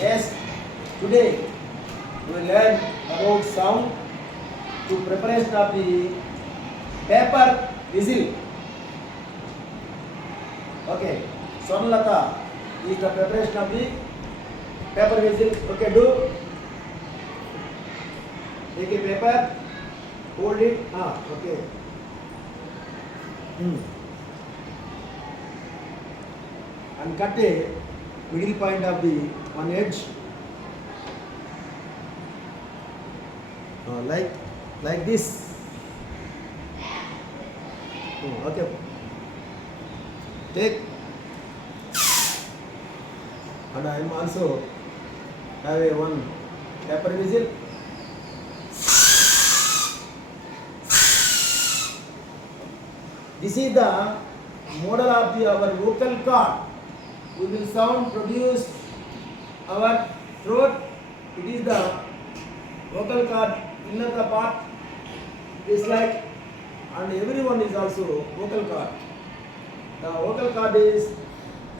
Yes, today we will learn about sound to preparation of the paper whistle. Okay, Sonalata is the preparation of the paper whistle. Okay, do take a paper, hold it. Okay. And cut a middle point of the one edge. Like this. Okay. Take, and I am also have a one paper whistle. This is the model of our vocal cord. We will sound produce our throat. It is the vocal cord inner the part is like, and everyone is also vocal cord. The vocal cord is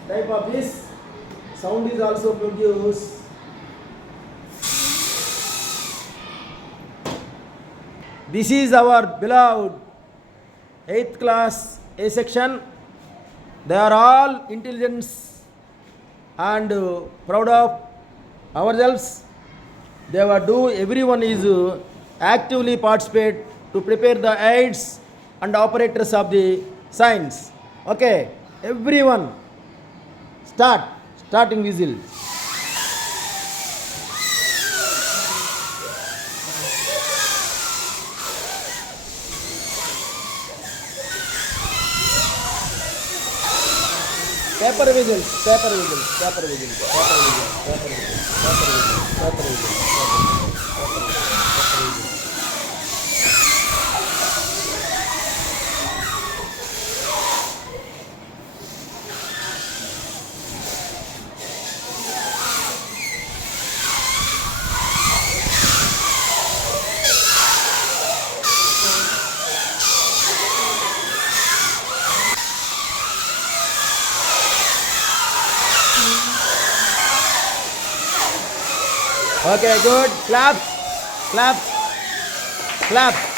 type of this. Sound is also produced. This is our beloved 8th class A section. They are all intelligent and proud of ourselves. They will do, everyone is actively participate to prepare the aids and operators of the science. Okay, everyone starting whistle. Paper whistle, paper whistle, paper whistle, paper whistle, paper whistle, paper whistle, paper whistle, paper whistle. Okay, good. Clap, clap, clap.